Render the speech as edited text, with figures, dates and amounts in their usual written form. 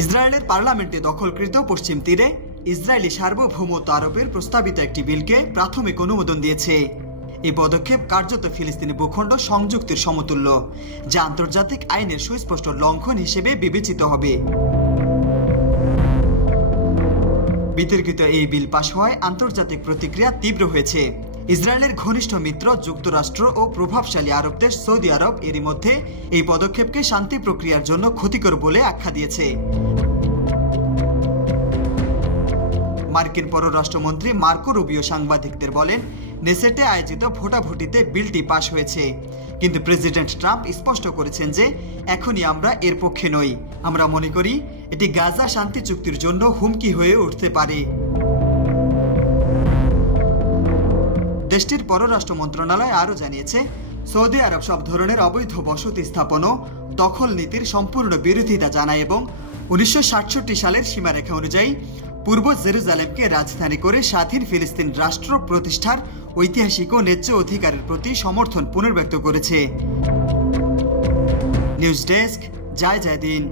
ইসরায়েলের পার্লামেন্টে দখলকৃত পশ্চিম তীরে ইসরায়েলি সার্বভৌমত্ব আরোপের প্রস্তাবিত একটি বিলকে প্রাথমিক অনুমোদন দিয়েছে। এই পদক্ষেপ কার্যত ফিলিস্তিনি ভূখণ্ড সংযুক্তির সমতুল্য, যা আন্তর্জাতিক আইনের সুস্পষ্ট লঙ্ঘন হিসেবে বিবেচিত হবে। বিতর্কিত এই বিল পাশ হওয়ায় আন্তর্জাতিক প্রতিক্রিয়া তীব্র হয়েছে। ইসরায়েলের ঘনিষ্ঠ মিত্র যুক্তরাষ্ট্র ও প্রভাবশালী আরব দেশ সৌদি আরব এরই মধ্যে এই পদক্ষেপকে শান্তি প্রক্রিয়ার জন্য ক্ষতিকর বলে আখ্যা দিয়েছে। মার্কিন পররাষ্ট্রমন্ত্রী মার্কো রুবিও সাংবাদিকদের বলেন, নেসেটে আয়োজিত ভোটাভুটিতে বিলটি পাশ হয়েছে, কিন্তু প্রেসিডেন্ট ট্রাম্প স্পষ্ট করেছেন যে এখনই আমরা এর পক্ষে নই। আমরা মনে করি এটি গাজা শান্তি চুক্তির জন্য হুমকি হয়ে উঠতে পারে। দেশটির পররাষ্ট্র মন্ত্রণালয় আরও জানিয়েছে, সৌদি আরব সব ধরনের অবৈধ বসতি স্থাপন ও দখল নীতির সম্পূর্ণ বিরোধিতা জানায় এবং 1967 সালের সীমারেখা অনুযায়ী পূর্ব জেরুজালেমকে রাজধানী করে স্বাধীন ফিলিস্তিন রাষ্ট্র প্রতিষ্ঠার ঐতিহাসিক ও ন্যায্য অধিকারের প্রতি সমর্থন পুনর্ব্যক্ত করেছে। নিউজ ডেস্ক, জয় জয় দিন।